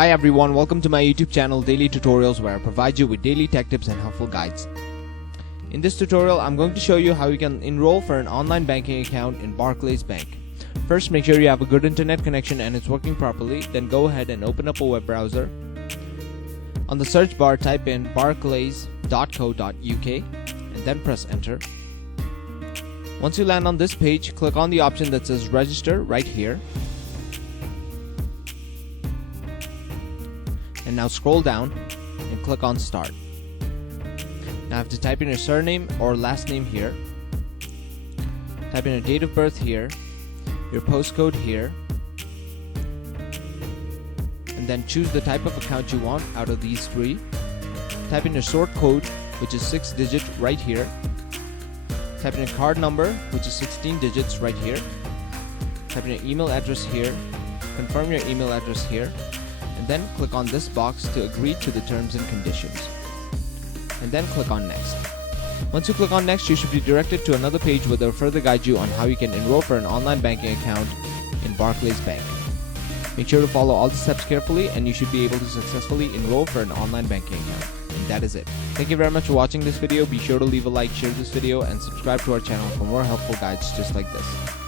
Hi everyone, welcome to my YouTube channel Daily Tutorials, where I provide you with daily tech tips and helpful guides. In this tutorial, I'm going to show you how you can enroll for an online banking account in Barclays Bank. First, make sure you have a good internet connection and it's working properly. Then go ahead and open up a web browser. On the search bar, type in barclays.co.uk and then press enter. Once you land on this page, click on the option that says register right here. And now scroll down and click on start. Now you have to type in your surname or last name here. Type in your date of birth here, your postcode here, and then choose the type of account you want out of these three. Type in your sort code, which is 6-digit right here. Type in your card number, which is 16 digits right here. Type in your email address here. Confirm your email address here. And then click on this box to agree to the terms and conditions. And then click on next. Once you click on next, you should be directed to another page where they'll further guide you on how you can enroll for an online banking account in Barclays Bank. Make sure to follow all the steps carefully and you should be able to successfully enroll for an online banking account. And that is it. Thank you very much for watching this video. Be sure to leave a like, share this video, and subscribe to our channel for more helpful guides just like this.